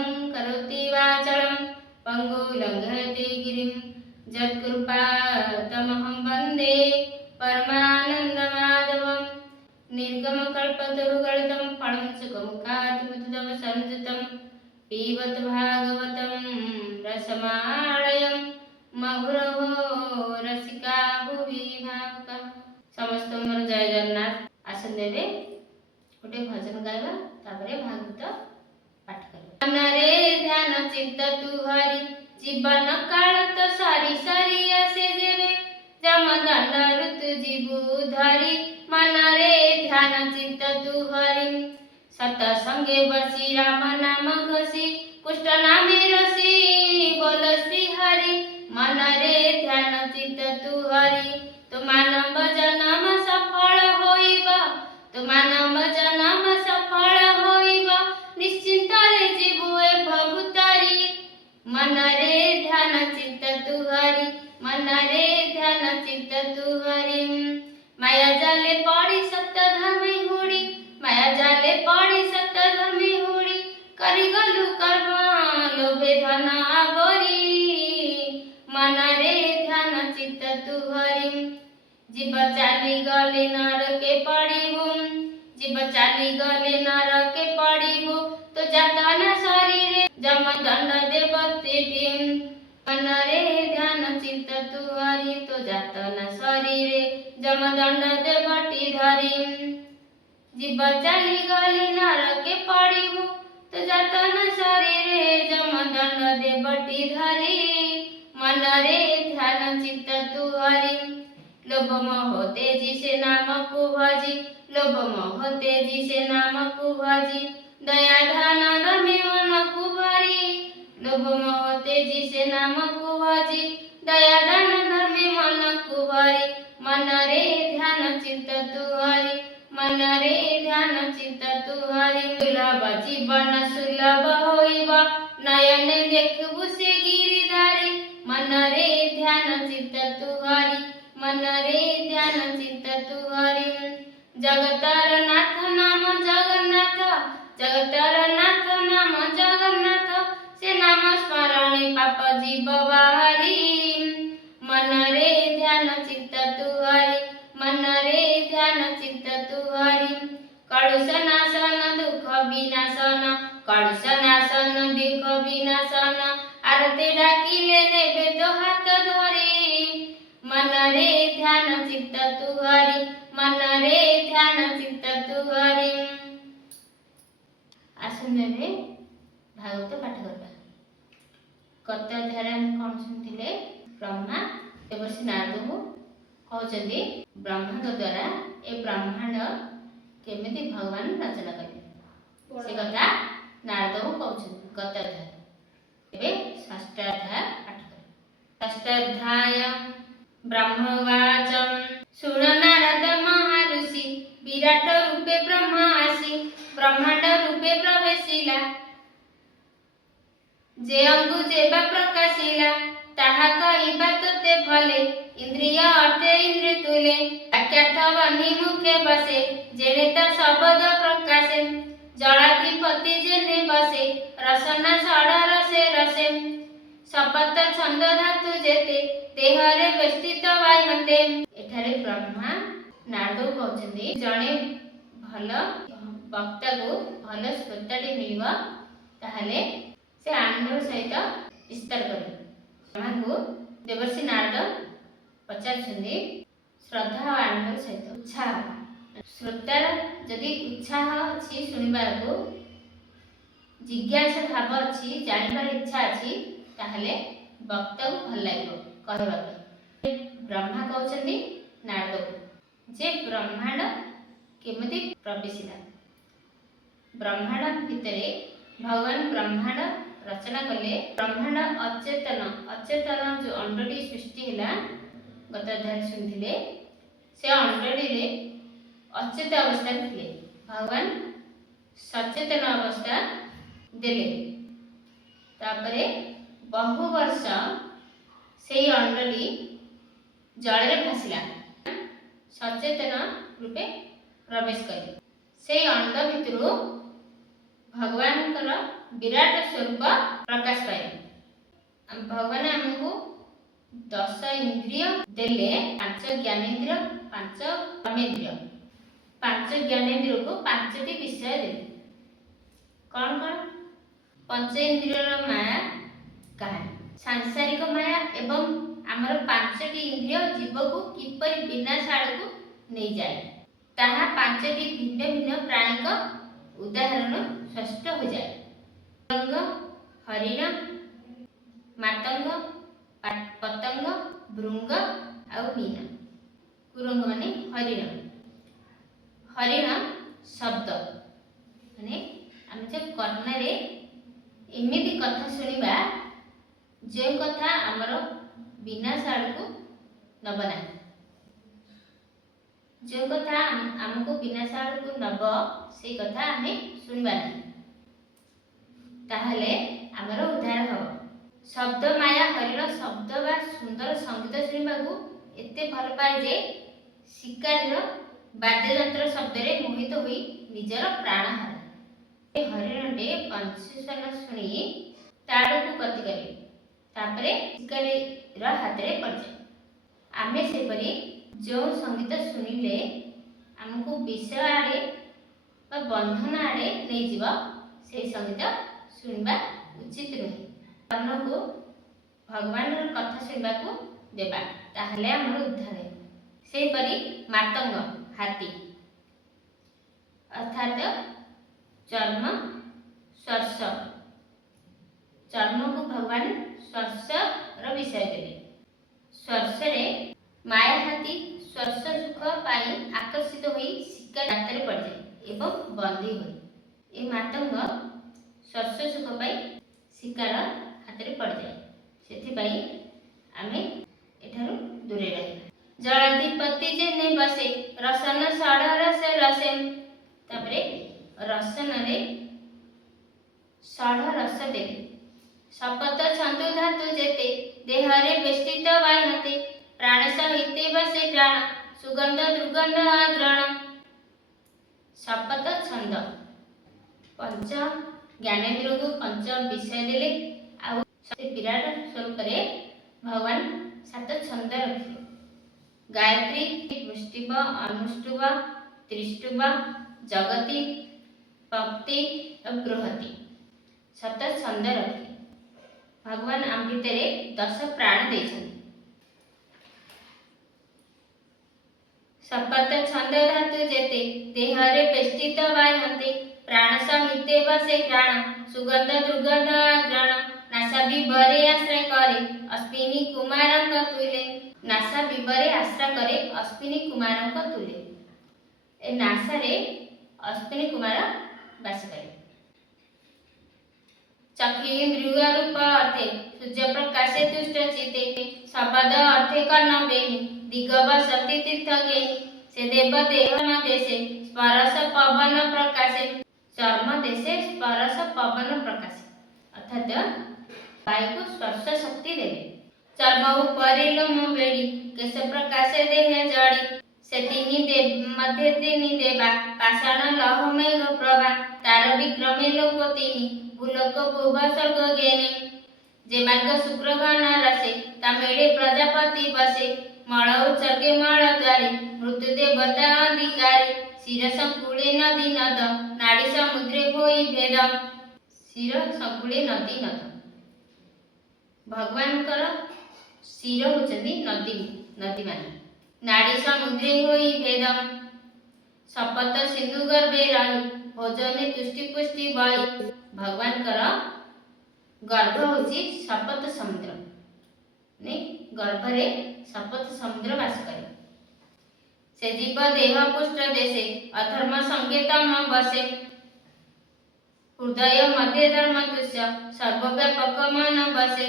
मूकं करोति वाचालं पङ्गुलङ्घयति गिरिं यत्कृपातमहं वन्दे परमानन्दमाधवं निर्गमकल्पतरुगलितं फलं सुखमुखात् मृदुतमसंयुतं पिबत भागवतं रसमालयं मुहुरहो रसिका भुवि भावुका। समस्त मोर जय जगन्नाथ। आसन देवे गोटे भजन गाइबा तापरे भागवत पाठ करबा। मनरे ध्यान चित्त तु हरि जीवन काल तो सारी सारी आसे जेबे जमदंड ऋतु जीवु धरि मनरे ध्यान चित्त तु हरि सत संगे बसी राम नाम घसी कुष्ठ नामे रसी बोल श्री हरि मनरे ध्यान चित्त तु हरि तो मानव जन्म सफल होइबा तो मानव जन्म सफल होइबा निश्चिंत रे जीवुए भवुतारी मनरे ध्यान चित्त तु हरि मनरे ध्यान चित्त तु हरि माया जाले पड़ी सत्य धर्म हुड़ी माया जाले पड़ी सत्य धर्म हुड़ी करी गलु कर्म लोभे धन आगरी मनरे ध्यान चित्त तु हरि जीव चाली गले नरके पड़िबु जीव चाली गले नरके पड़िबु तो जातन शरीरे जमदंड देवते मनरे ध्यान चित्त तु हरि तो जातन शरीरे जमदंड देवटी धरि जीव चाली गले नरके पड़िबु तो जातन शरीरे जमदंड देवटी धरि मनरे ध्यान चित्त तु हरि लोभ मोह तेजी से नाम को भजी लोभ मोह तेजी से नाम को भजी दया ध्यान धर्मे मन को भरी लोभ मोह तेजी से नाम को भजी दया दान धर्मे मन को भरी मनरे ध्यान चित्त तु हरि मनरे ध्यान चित्त तु हरि सुलभ जीवन सुलभ होइबा नयन देखबु से गिरिधारी मनरे ध्यान चित्त तु हरि मनरे ध्यान चित्त तु हरि जगतर नाथ नाम जगन्नाथ जगतर नाथ नाम जगन्नाथ से नाम स्मरणे पाप जीव बाहरी मनरे ध्यान चित्त तु हरि मनरे ध्यान चित्त तु हरि कलुष नाशन दुख विनाशन कलुष नाशन दुख विनाशन आरती डाकिले नेबे तो हाथ धरी मनरे ध्यान चित्त तु हरि मनरे ध्यान चित्त तु हरि। आसन देवे भागवत पाठ करबा। गत अध्याय कौन सुनथिले ब्रह्मा देवर्षि नारद को कहउछन्ती ब्रह्मा द्वारा ए ब्रह्मांड केमिति भगवान रचना कले से कथा नारद को कहउछन्ती गत अध्याय। एबे षष्ठ अध्याय पाठ करबा। षष्ठ अध्याय ब्रह्मवाच सुन नारद महाऋषि विराट रूपे ब्रह्मा आसी ब्रह्मांड रूपे प्रवेशिला जे अंगु जेबा प्रकाशिला ताहा कहिबा तोते भले इंद्रिय अर्थे इंद्र तुले वाक्यार्थ बन्ही मुखे बसे जेने ता शब्द प्रकाशे जलाधिपति जेने बसे रसना षड रसे रसे शपथ छंद धातु जेते देहरे बेष्टित वायन्ते। एठारे ब्रह्मा नारद कहउछन्ती जणे भल वक्ता को भल श्रोताटी मिलिबा ताहले से आनंद सहित विस्तार करे। ब्रह्मा को देवर्षि नारद पचारुछन्ती श्रद्धा और आनंद सहित उत्साह श्रोतार जदि उत्साह अछि सुनिबा को जिज्ञासा भाव अछि जानिबार इच्छा अछि ताहले वक्ता को भल लागो कहबा। ब्रह्मा कहउछन्ती नारद को जे ब्रह्मांड केमिति प्रवेशिला ब्रह्मांड भितरे भगवान ब्रह्मांड रचना कले ब्रह्मांड अचेतन अचेतन जो अंडटी सृष्टि हैला गत अध्याय सुनथिले से अंडटी रे अचेत अवस्था थिले भगवान सचेतन अवस्था देले तापरे बहु वर्ष से अंडटी जल भासिला सचेतन रूपे प्रवेश कले से अंड भितर भगवान विराट स्वरूप प्रकाश पाए। भगवान आमको 10 इंद्रिय देले, 5 ज्ञानेन्द्रिय, 5 कर्मेन्द्रिय। 5 ज्ञानेन्द्रिय को 5टी विषय देले। कौन कौन? पंचेन्द्रियर माया कहानी, सांसारिक माया एवं आमर 5टी इंद्रिय जीव को किपरि विनाश आड़क नहीं जाए ताहा 5टी भिन्न भिन्न प्राणी का उदाहरण स्पष्ट हो जाए। कुरंग, हरिण, मातंग, पतंग, भृंग और मीना। कुरंग माने हरिण। हरिण शब्द माने आम जो कर्णरे एमिति कथा शुणिबा जो कथा आमर विनाश आड़क नब ना, जो कथा आमको विनाश आड़क नब से कथा आम शुणवा ना, ताहले आमर उद्धार हम। शब्द माया हरिण शब्द बा सुंदर संगीत शुणा को एते भल पाए जे शिकार वाद्ययंत्र शब्द रे मोहित होई निजर प्राण हारे। हरिणटे पंचस्वन शुणी ताड़क गति करे, तापरे शिकारी हाथ रे पड़ जाए। आमे से परी जो संगीत शुणिले आमको विषय आड़े बंधन आड़े नहीं जीव, से संगीत शुणवा उचित नुहे। कर्म को भगवान कथा शुणा को देबा, ताहले आमर उद्धार है। से परी मातंग हाथी अर्थात चर्म स्पर्श, चर्म को भगवान स्पर्श र विषय देले। स्पर्श रे माया हाथी स्पर्श सुख पाई आकर्षित होई शिकार हाथ पड़ जाए एवं बंदी होई। ए मातंग स्पर्श सुख पाई शिकार हाथ पड़ जाए, सेथिपाई आमे एठारु दूरे रहिबा। जलाधिपति जेने बसे रसन षड रस रसे, तापरे रसन रे षड रस देले। शपथ छंदु धातु जेते देहरे बेष्टित वायते, प्राण सहिते बसे प्राण सुगंध दुर्गंध आग्रहण। शपथ छंद पंच ज्ञानेन्द्रिय को 5 विषय देले। आ विराट स्वरूप रे भगवान 7 छंद रखे। गायत्री, पुष्टिव, अनुष्टुव, त्रिष्टुव, जगति, भक्ति और बृहति 7 छंद रखे। भगवान आम भितर 10 प्राण देछन। शपथ छंद धातु जेते देहरे बेष्टित वायते, प्राण सहिते बसे प्राण सुगंध दुर्गंध आग्रहण। नासा विवरे आश्रय करे अश्विनी कुमारंक तुले। नासा विवरे आश्रय करे अश्विनी कुमारंक तुले। ए नासा रे अश्विनी कुमार वास करे। चक्षु मृग रूप अर्थे सूर्य प्रकाशे तुष्ट चिते, शब्द अर्थे कर्ण बेनी दिग बसती तीर्थ गेनी। से देव देह न देशे स्पर्श पवन प्रकाशे, चर्म देशे स्पर्श पवन प्रकाशे, अर्थात वायु को स्पर्श शक्ति देवे। चर्म उपरि लोम बेड़ी केश प्रकाशे देह जड़ी, से मध्य तीनी देवा पाषाण लौह मेघ प्रभा। तार विक्रमे लोक तीनी भूलोक भूभ स्वर्ग गेने। जे मार्ग शुक्र घन रसे तामेड़े प्रजापति बसे, मल उत्सर्गे मल द्वारे मृत्यु देवता अधिकारी। शिर संकुले नदी नद नाड़ी समुद्रे होई भेदम। शिर संकुले नदी नद भगवान शिर होचंदी नदी, नदी मान नाड़ी समुद्रे होई भेदम। शपथ सिंधु गर्भे रही भोजने तुष्टि पुष्टि बई। भगवान गर्भ होची शपथ समुद्र, ने गर्भरे शपथ समुद्र वास करे। से जीव देह पुष्ट देशे अधर्म संकेतम बसे, हृदय मध्य धर्म तुष्य सर्वव्यापक मन बसे।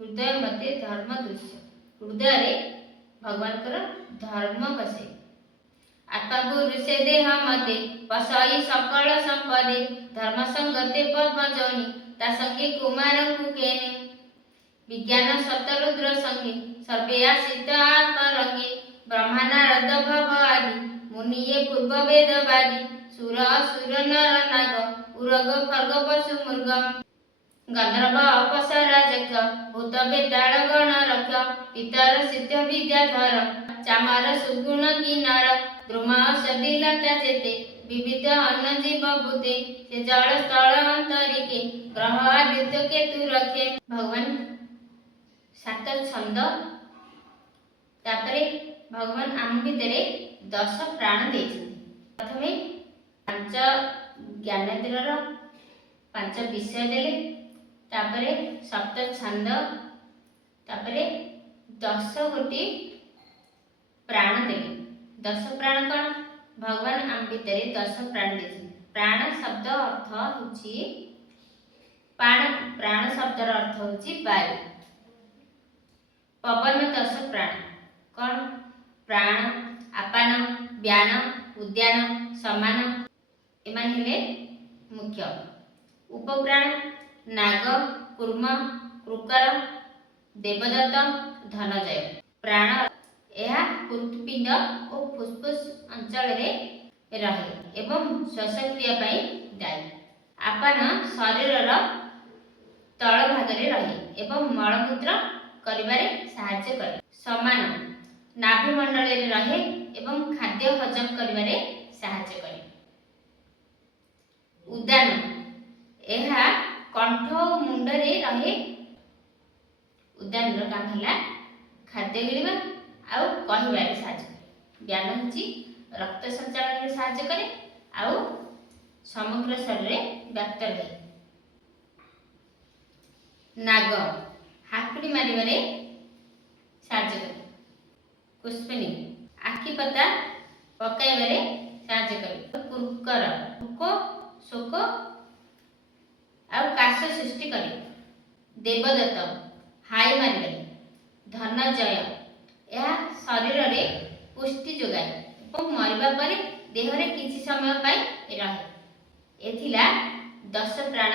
हृदय मध्य धर्म तुष्य, हृदय रे भगवान धर्म बसे। आत्मा पुरुषे देह मते बसई सकल संपदे, धर्म संगते पद्मजनी ता संगे कुमार कुकेने। विज्ञान सतरुद्र संगे सर्वे आश्रित आत्मरंगे, ब्रह्मा नारद भव आदि मुनिये पूर्व वेदवादी। सुर असुर नर नाग ଉରଗ ଖର୍ଗ ପଶୁ ମୃଗ ଗନ୍ଧର୍ବ ଅପସରା ଯକ୍ଷ ଭୂତ ବେତାଳ ଗଣ ରକ୍ଷ ପିତର ସିଦ୍ଧ ବିଦ୍ୟାଧର ଚାମର ସୁଗୁଣ କିନର ଦ୍ରୁମ ଔଷଧି ଲତା ଯେତେ ବିବିଧ ଅନ୍ନ ଜୀବ ଭୂତେ ସେ ଜଳ ସ୍ଥଳ ଅନ୍ତରିକେ ଗ୍ରହ ଆଦିତ୍ୟ କେତୁ ରଖେ। ଭଗବାନ 7 ଛନ୍ଦ। ତାପରେ ଭଗବାନ ଆମ ଭିତରେ 10 ପ୍ରାଣ ଦେଇଛନ୍ତି। ପ୍ରଥମେ 5 ଜ୍ଞାନେନ୍ଦ୍ରର 5 ବିଷୟ ଦେଲେ, ତାପରେ 7 ଛନ୍ଦ, ତାପରେ 10 ଗୋଟି ପ୍ରାଣ ଦେଲେ। 10 ପ୍ରାଣ କ'ଣ? ଭଗବାନ ଆମ ଭିତରେ 10 ପ୍ରାଣ ଦେଇଛନ୍ତି। ପ୍ରାଣ ଶବ୍ଦ ଅର୍ଥ ହେଉଛି ପ୍ରାଣ ଶବ୍ଦର ଅର୍ଥ ହେଉଛି ବାୟୁ। ପବନ 10 ପ୍ରାଣ କ'ଣ? ପ୍ରାଣ, ଆପାନ, ବ୍ୟାନ, ଉଦ୍ୟାନ, ସମାନ ଏମାନେ ହେଲେ ମୁଖ୍ୟ। ଉପପ୍ରାଣ ନାଗ, କୁର୍ମ, କୃକର, ଦେବଦତ୍ତ, ଧନଞ୍ଜୟ। ପ୍ରାଣ ଏହା ହୃତ୍ପିଣ୍ଡ ଓ ଫୁସଫୁସ ଅଞ୍ଚଳରେ ରହେ ଏବଂ ଶ୍ୱାସକ୍ରିୟା ପାଇଁ ଦାୟୀ। ଆପାନ ଶରୀରର ତଳ ଭାଗରେ ରହେ ଏବଂ ମଳମୂତ୍ର କରିବାରେ ସାହାଯ୍ୟ କରେ। ସମାନ ନାଭି ମଣ୍ଡଳରେ ରହେ ଏବଂ ଖାଦ୍ୟ ହଜମ କରିବାରେ ସାହାଯ୍ୟ କରେ। ଉଦାନ ଏହା କଣ୍ଠ ଓ ମୁଣ୍ଡରେ ରହେ। ଉଦାନର କାମ ହେଲା ଖାଦ୍ୟ ଗିଳିବା ଆଉ କହିବାରେ ସାହାଯ୍ୟ କରେ। ବ୍ୟାନ ହେଉଛି ରକ୍ତ ସଞ୍ଚାଳନରେ ସାହାଯ୍ୟ କରେ ଆଉ ସମଗ୍ର ଶରୀରରେ ବ୍ୟାପ୍ତ ରହେ। ନାଗ ହାକୁଡ଼ି ମାରିବାରେ ସାହାଯ୍ୟ କରେ। କୁଷ୍ପିନୀ ଆଖି ପତା ପକାଇବାରେ ସାହାଯ୍ୟ କରେ। କୃକର ଭୋକ, ଶୋକ ଆଉ କାଶ ସୃଷ୍ଟି କରେ। ଦେବଦତ୍ତ ହାଇ ମାରିବାରେ। ଧନଞ୍ଜୟ ଏହା ଶରୀରରେ ପୁଷ୍ଟି ଯୋଗାଏ ଏବଂ ମରିବା ପରେ ଦେହରେ କିଛି ସମୟ ପାଇଁ ରହେ। ଏ ଥିଲା 10 ପ୍ରାଣ,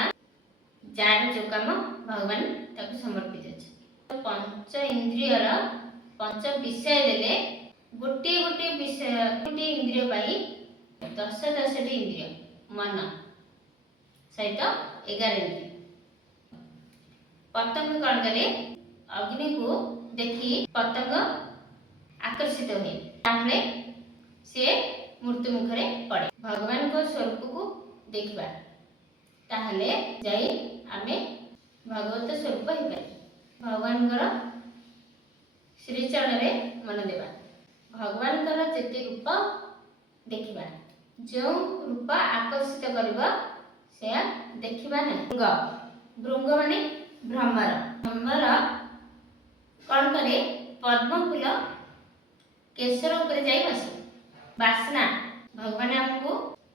ଯାହାର ଯେଉଁ କାମ ଭଗବାନ ତାକୁ ସମର୍ପିତ ଅଛି। 5 ଇନ୍ଦ୍ରିୟର 5 ବିଷୟ ଦେଲେ। ଗୋଟିଏ ଗୋଟିଏ ବିଷୟ, ଗୋଟିଏ ଇନ୍ଦ୍ରିୟ ପାଇଁ 10ଟି ଇନ୍ଦ୍ରିୟ। ମନ ସହିତ 11 ଇନ୍ଦ୍ରିୟ। ପତଙ୍ଗ କ'ଣ କରେ? ଅଗ୍ନିକୁ ଦେଖି ପତଙ୍ଗ ଆକର୍ଷିତ ହୁଏ, ତାହେଲେ ସେ ମୃତ୍ୟୁ ମୁଖରେ ପଡ଼େ। ଭଗବାନଙ୍କ ସ୍ୱରୂପକୁ ଦେଖିବା, ତାହେଲେ ଯାଇ ଆମେ ଭଗବତ ସ୍ୱରୂପ ହେଇପାରିବା। ଭଗବାନଙ୍କର ଶ୍ରୀଚରଣରେ ମନ ଦେବା। ଭଗବାନଙ୍କର ଯେତେ ରୂପ ଦେଖିବା, ଯେଉଁ ରୂପ ଆକର୍ଷିତ କରିବ ସେୟା ଦେଖିବା ନାହିଁ। ଭୃଙ୍ଗ ମାନେ ଭ୍ରମର। ଭ୍ରମର କ'ଣ କରେ? ପଦ୍ମ ଫୁଲ କେଶର ଉପରେ ଯାଇ ବସେ। ବାସ୍ନା ଭଗବାନ ଆମକୁ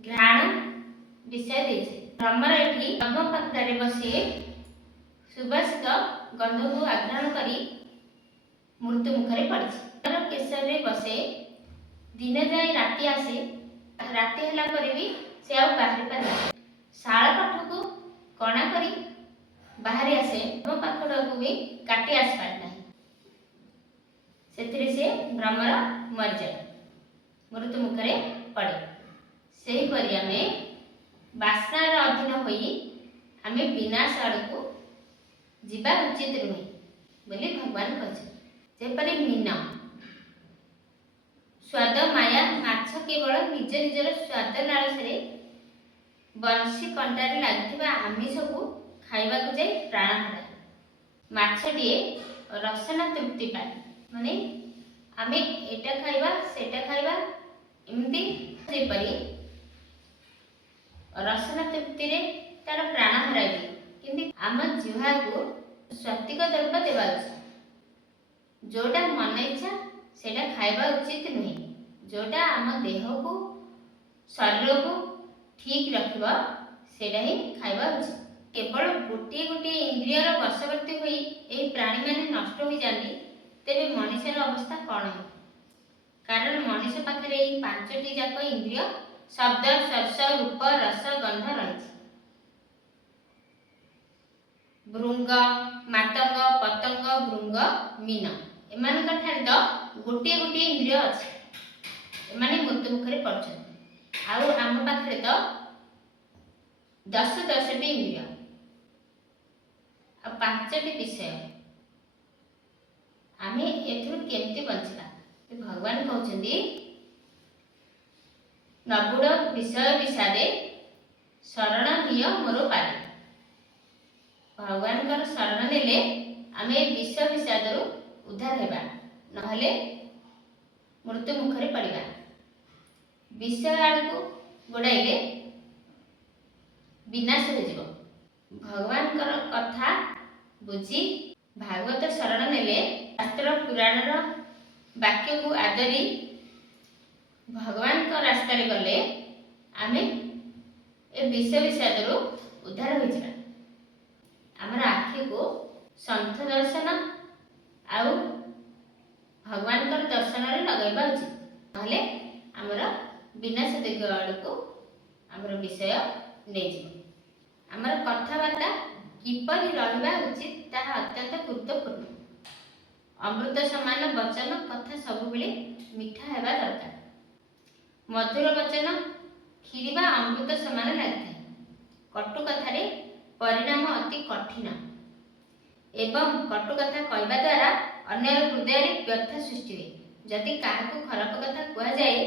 ଘ୍ରାଣ ବିଷୟ ଦେଇছে। ଭ୍ରମର ଏଠି ପଦ୍ମ ପାଖରେ ବସି ସୁବାସିତ ଗନ୍ଧକୁ ଆଘ୍ରାଣ କରି ମୃତ୍ୟୁ ମୁଖରେ ପଡ଼ିଛି। କେଶରରେ ବସେ, ଦିନ ଯାଏ ରାତି ଆସେ, ରାତି ହେଲା ପରେ ବି ସେ ଆଉ ବାହାରି ପାରେ। ଶାଳ କାଠକୁ କଣା କରି ବାହାରି ଆସେ, ମୋ ପାଖକୁ ବି କାଟି ଆସିପାରେ ନାହିଁ। ସେଥିରେ ସେ ଭ୍ରମର ମରିଯାଏ, ମୃତ୍ୟୁ ମୁଖରେ ପଡ଼େ। ସେହିପରି ଆମେ ବାସ୍ନାର ଅଧୀନ ହୋଇ ଆମେ ବିନାଶ ଆଡ଼କୁ ଯିବା ଉଚିତ ନୁହେଁ ବୋଲି ଭଗବାନ କହିଛନ୍ତି। ଯେପରି ମୀନ ସ୍ୱାଦ ମାୟା, ମାଛ କେବଳ ନିଜ ନିଜର ସ୍ୱାଦ ଲାଳସାରେ ବଂଶୀ କଣ୍ଟାରେ ଲାଗିଥିବା ଆମିଷକୁ ଖାଇବାକୁ ଯାଇ ପ୍ରାଣ ହରାଏ। ମାଛଟିଏ ରସନା ତୃପ୍ତି ପାଏ, ମାନେ ଆମେ ଏଇଟା ଖାଇବା ସେଇଟା ଖାଇବା, ଏମିତି ଯେପରି ରସନା ତୃପ୍ତିରେ ତାର ପ୍ରାଣ ହରାଇବ। କିନ୍ତୁ ଆମ ଜିହ୍ବାକୁ ସ୍ୱାତିକ ଦ୍ରବ୍ୟ ଦେବା ଉଚିତ। ଯୋଉଟା ମନ ଇଚ୍ଛା ସେଇଟା ଖାଇବା ଉଚିତ ନୁହେଁ। ଯୋଉଟା ଆମ ଦେହକୁ ଶରୀରକୁ ଠିକ ରଖିବ ସେଇଟା ହିଁ ଖାଇବା ଉଚିତ। କେବଳ ଗୋଟିଏ ଗୋଟିଏ ଇନ୍ଦ୍ରିୟର ବଶବର୍ତ୍ତୀ ହୋଇ ଏହି ପ୍ରାଣୀମାନେ ନଷ୍ଟ ହୋଇଯାନ୍ତି, ତେବେ ମଣିଷର ଅବସ୍ଥା କ'ଣ ହେବ? କାରଣ ମଣିଷ ପାଖରେ ଏହି 5ଟି ଯାକ ଇନ୍ଦ୍ରିୟ ଶବ୍ଦ, ସ୍ପର୍ଶ, ରୂପ, ରସ, ଗନ୍ଧ ରହିଛି। ଭୃଙ୍ଗ, ମାତଙ୍ଗ, ପତଙ୍ଗ, ଭୃଙ୍ଗ, ମୀନ ଏମାନଙ୍କ ଠାରେ ତ ଗୋଟିଏ ଗୋଟିଏ ଇନ୍ଦ୍ରିୟ ଅଛି, ଏମାନେ ମୃତ୍ୟୁ ମୁଖରେ ପଡୁଛନ୍ତି। ଆଉ ଆମ ପାଖରେ ତ ଦଶଟି ଇନ୍ଦ୍ରିୟ ଆଉ 5ଟି ବିଷୟ। ଆମେ ଏଥିରୁ କେମିତି ବଞ୍ଚିବା? ଭଗବାନ କହୁଛନ୍ତି ନବୁଡ଼ ବିଷୟ ବିଷାଦେ ଶରଣ ନିଅ ମୋର ପାଦେ। ଭଗବାନଙ୍କର ଶରଣ ନେଲେ ଆମେ ବିଷୟ ବିଷାଦରୁ ଉଦ୍ଧାର ହେବା, ନହେଲେ ମୃତ୍ୟୁ ମୁଖରେ ପଡ଼ିବା। ବିଷୟ ଆଡ଼କୁ ଗୋଡ଼ାଇଲେ ବିନାଶ ହୋଇଯିବ। ଭଗବାନଙ୍କର କଥା ବୁଝି ଭାଗବତ ଶରଣ ନେଲେ, ଶାସ୍ତ୍ର ପୁରାଣର ବାକ୍ୟକୁ ଆଦରି ଭଗବାନଙ୍କ ରାସ୍ତାରେ ଗଲେ ଆମେ ଏ ବିଷୟ ବିଷାଦରୁ ଉଦ୍ଧାର ହୋଇଯିବା। ଆମର ଆଖିକୁ ସନ୍ଥ ଦର୍ଶନ ଆଉ ଭଗବାନଙ୍କର ଦର୍ଶନରେ ଲଗାଇବା ଉଚିତ, ନହେଲେ ଆମର ବିନାଶ ଦିଗ ଆଡ଼କୁ ଆମର ବିଷୟ ନେଇଯିବ। ଆମର କଥାବାର୍ତ୍ତା କିପରି ରହିବା ଉଚିତ ତାହା ଅତ୍ୟନ୍ତ ଗୁରୁତ୍ୱପୂର୍ଣ୍ଣ। ଅମୃତ ସମାନ ବଚନ କଥା ସବୁବେଳେ ମିଠା ହେବା ଦରକାର। ମଧୁର ବଚନ କ୍ଷୀରି ବା ଅମୃତ ସମାନ ଲାଗିଥାଏ। କଟୁ କଥାରେ ପରିଣାମ ଅତି କଠିନ ଏବଂ କଟୁ କଥା କହିବା ଦ୍ୱାରା ଅନ୍ୟର ହୃଦୟରେ ବ୍ୟଥା ସୃଷ୍ଟି ହୁଏ। ଯଦି କାହାକୁ ଖରାପ କଥା କୁହାଯାଏ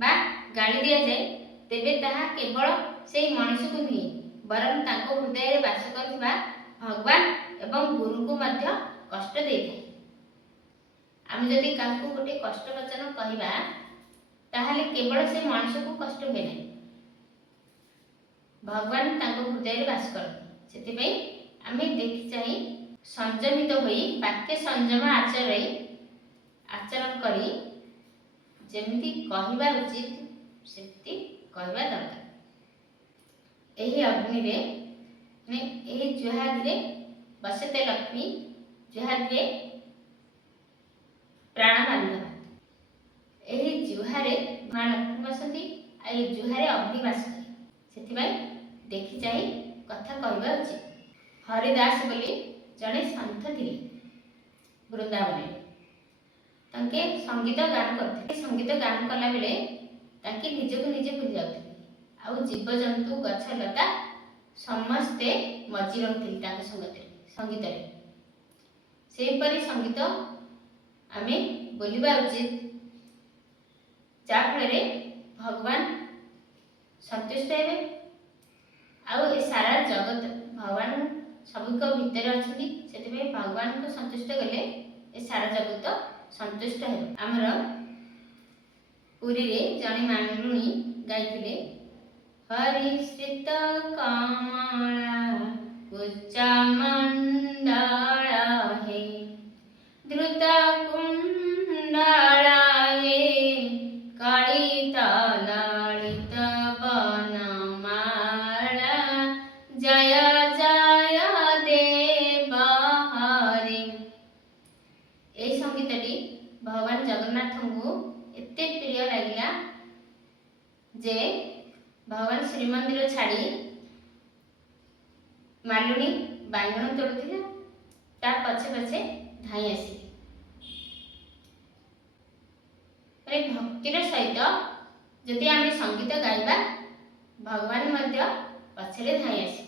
ବା ଗାଳି ଦିଆଯାଏ, ତେବେ ତାହା କେବଳ ସେହି ମଣିଷକୁ ନୁହେଁ, ବରଂ ତାଙ୍କ ହୃଦୟରେ ବାସ କରୁଥିବା ଭଗବାନ ଏବଂ ଗୁରୁଙ୍କୁ ମଧ୍ୟ କଷ୍ଟ ଦେଇଥାଏ। ଆମେ ଯଦି କାହାକୁ ଗୋଟିଏ କଷ୍ଟ ବଚନ କହିବା, ତାହେଲେ କେବଳ ସେ ମଣିଷକୁ କଷ୍ଟ ହୁଏ ନାହିଁ, ଭଗବାନ ତାଙ୍କ ହୃଦୟରେ ବାସ କରନ୍ତି। ସେଥିପାଇଁ ଆମେ ଦେଖି ଚାହିଁ ସଂଯମିତ ହୋଇ ବାକ୍ୟ ସଂଯମ ଆଚରଣ କରି ଯେମିତି କହିବା ଉଚିତ ସେମିତି କହିବା ଦରକାର। ଏହି ଅଗ୍ନିରେ ଏହି ଜୁହାଦିରେ ବସତେ ଲକ୍ଷ୍ମୀ, ଜୁହାଦିରେ ପ୍ରାଣ ବାନ୍ଧବା। ଏହି ଜୁହାରେ ମା ଲକ୍ଷ୍ମୀ ବସନ୍ତି ଆଉ ଏହି ଜୁହାରେ ଅଗ୍ନି ବାସ କରେ। ସେଥିପାଇଁ ଦେଖି ଚାହିଁ କଥା କହିବା ଉଚିତ। ହରିଦାସ ବୋଲି ଜଣେ ସନ୍ଥ ଥିଲେ ବୃନ୍ଦାବନରେ। ତାଙ୍କେ ସଙ୍ଗୀତ ଗାନ କରୁଥିଲେ। ସଙ୍ଗୀତ ଗାନ କଲାବେଳେ ତାଙ୍କେ ନିଜକୁ ନିଜେ ଭୁଲି ଯାଉଥିଲେ, ଆଉ ଜୀବଜନ୍ତୁ ଗଛ ଲତା ସମସ୍ତେ ମଜି ରହୁଥିଲେ ତାଙ୍କ ସଙ୍ଗୀତରେ। ସେହିପରି ସଙ୍ଗୀତ ଆମେ ବୋଲିବା ଉଚିତ, ଯାହାଫଳରେ ଭଗବାନ ସନ୍ତୁଷ୍ଟ ହେବେ। ଆଉ ଏ ସାରା ଜଗତ, ଭଗବାନ ସବୁଙ୍କ ଭିତରେ ଅଛନ୍ତି, ସେଥିପାଇଁ ଭଗବାନଙ୍କୁ ସନ୍ତୁଷ୍ଟ କଲେ ଏ ସାରା ଜଗତ ସନ୍ତୁଷ୍ଟ ହେବ। ଆମର ପୁରୀରେ ଜଣେ ମାଣ୍ଡୁଣୀ ଗାଇଥିଲେ, ହରିଶ୍ରିତ କମଳା କୁଚମଣ୍ଡଳ ହେ ଧୃତ କୁଣ୍ଡଳ ହେ କଳିତ ଲଳିତ ବନମାଳା ଜୟ ଜୟ ଦେବ ହରି। ଏହି ସଙ୍ଗୀତଟି ଭଗବାନ ଜଗନ୍ନାଥଙ୍କୁ ଏତେ ପ୍ରିୟ ଲାଗିଲା ଯେ ଭଗବାନ ଶ୍ରୀମନ୍ଦିର ଛାଡ଼ି ମାଲୁଣୀ ବାଇଗଣ ତୋଳୁଥିଲେ, ତା ପଛେ ପଛେ ଧାଇଁ ଆସିଲେ। ଭକ୍ତିର ସହିତ ଯଦି ଆମେ ସଙ୍ଗୀତ ଗାଇବା, ଭଗବାନ ମଧ୍ୟ ପଛରେ ଧାଇଁ ଆସିବେ।